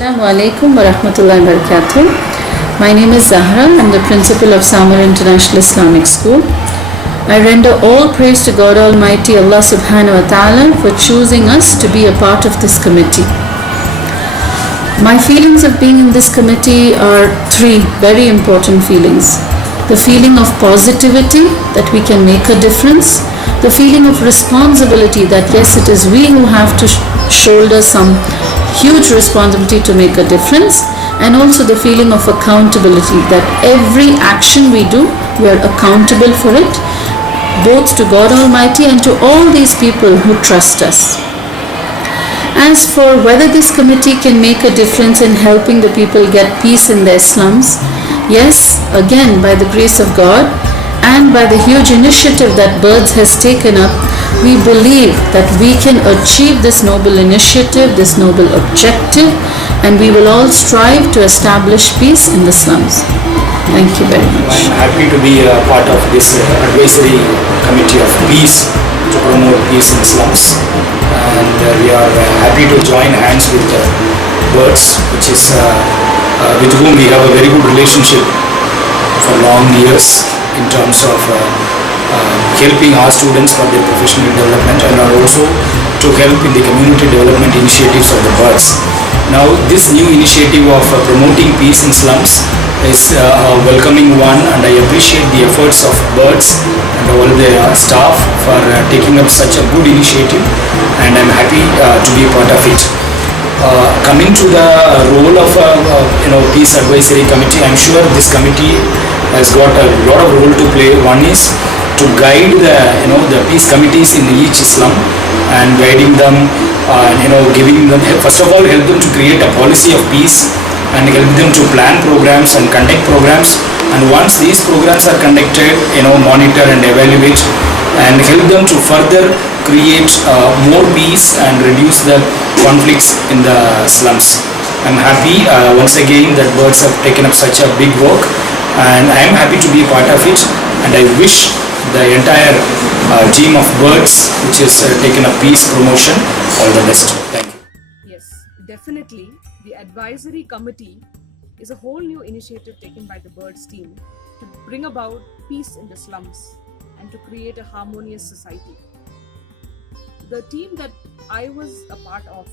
Assalamu alaikum wa rahmatullahi wa barakatuh. My name is Zahra. I'm the principal of Samar International Islamic School. I render all praise to God Almighty Allah subhanahu wa ta'ala for choosing us to be a part of this committee. My feelings of being in this committee are three very important feelings. The feeling of positivity that we can make a difference. The feeling of responsibility that yes, it is we who have to shoulder some huge responsibility to make a difference, and also the feeling of accountability that every action we do, we are accountable for it, both to God Almighty and to all these people who trust us. As for whether this committee can make a difference in helping the people get peace in their slums, yes, again by the grace of God and by the huge initiative that Birds has taken up, we believe that we can achieve this noble initiative, this noble objective, and we will all strive to establish peace in the slums. Thank you very much. I'm happy to be a part of this advisory committee of peace to promote peace in the slums, and we are happy to join hands with Birds, which is with whom we have a very good relationship for long years in terms of helping our students for their professional development and also to help in the community development initiatives of the Birds. Now this new initiative of promoting peace in slums is a welcoming one, and I appreciate the efforts of Birds and all the staff for taking up such a good initiative, and I'm happy to be a part of it. Coming to the role of peace advisory committee, I'm sure this committee has got a lot of role to play. One is to guide the peace committees in each slum and guiding them, giving them, first of all, help them to create a policy of peace and help them to plan programs and conduct programs, and once these programs are conducted, monitor and evaluate and help them to further create more peace and reduce the conflicts in the slums. I'm happy once again that Birds have taken up such a big work, and I am happy to be a part of it, and I wish the entire team of Birds which has taken up peace promotion all the best. Thank you. Yes, definitely. The advisory committee is a whole new initiative taken by the Birds team to bring about peace in the slums and to create a harmonious society. The team that I was a part of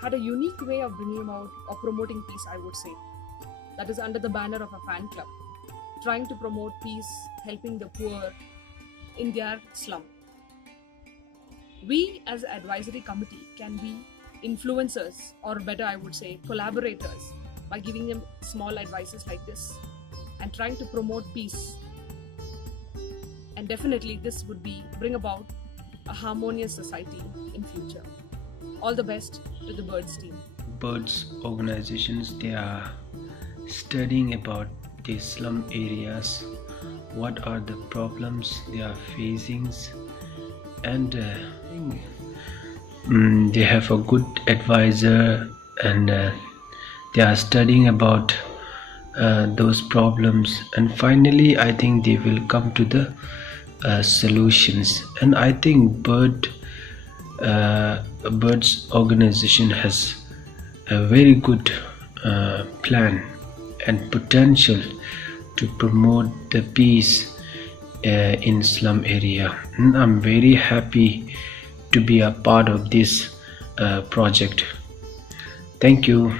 had a unique way of bringing about or promoting peace, I would say. That is under the banner of a fan club, trying to promote peace, helping the poor in their slum. We as an advisory committee can be influencers, or better I would say collaborators, by giving them small advices like this and trying to promote peace. And definitely this would bring about a harmonious society in future. All the best to the Birds team. Birds organizations, they are studying about the slum areas, what are the problems they are facing, and they have a good advisor, and they are studying about those problems, and finally I think they will come to the solutions. And I think Birds organization has a very good plan and potential to promote the peace in slum area. And I'm very happy to be a part of this project. Thank you.